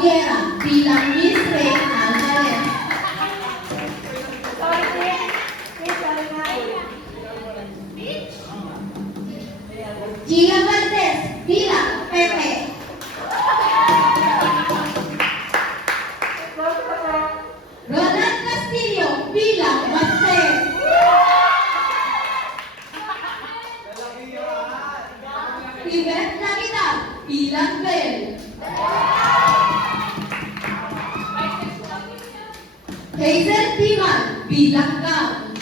Abiera bilang Miss Ray Alvarez. Gia Valdez bilang Pepe. Ronald Castillo bilang Master. Yvette Navidad bilang Bel. Hazel Timan bilang Gab.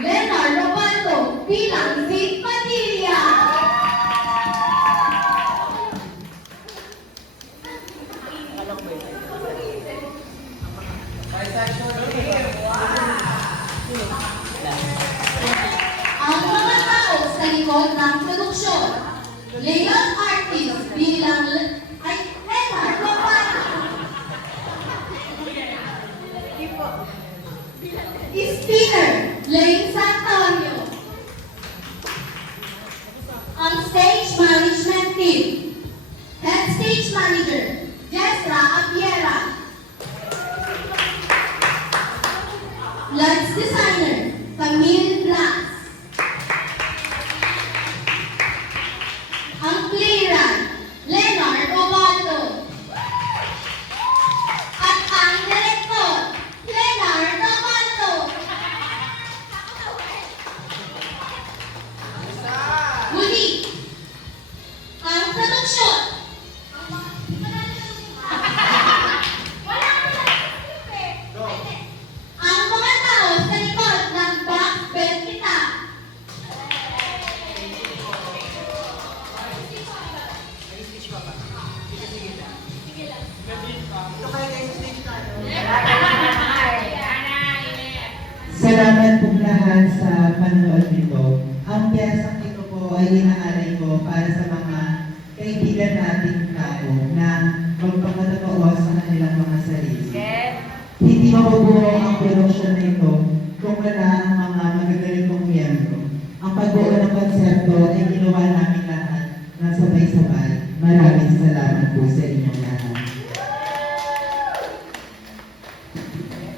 Leonardo Baldo bilang Zig Padilla. Ang mga tao sa likod ng produksyon. Layout artist bilang Leonard Lopana. Spinner Lane Santonio. Ang stage management team. Head stage manager Jesra Abiera. Lights designer Camille Blas. Ang playwright Leonard Obaldo. At ang director Leonard Obaldo. Muli, ang produksyon. Ang mga tao sa likod ng Box Bell Kita. Salamat po lahat sa panonood nito. Ang piyesang ito po ay inaalay ko para sa mga kaibigan nating tao na magpakatotoo sa kanilang mga sarili. Hindi mabubuo ang produksyon na ito kung wala ang mga magagaling kong miyembro. Ang pagbuo ng konsepto ay ginawa namin lahat ng sabay-sabay. Maraming salamat po sa inyong lahat.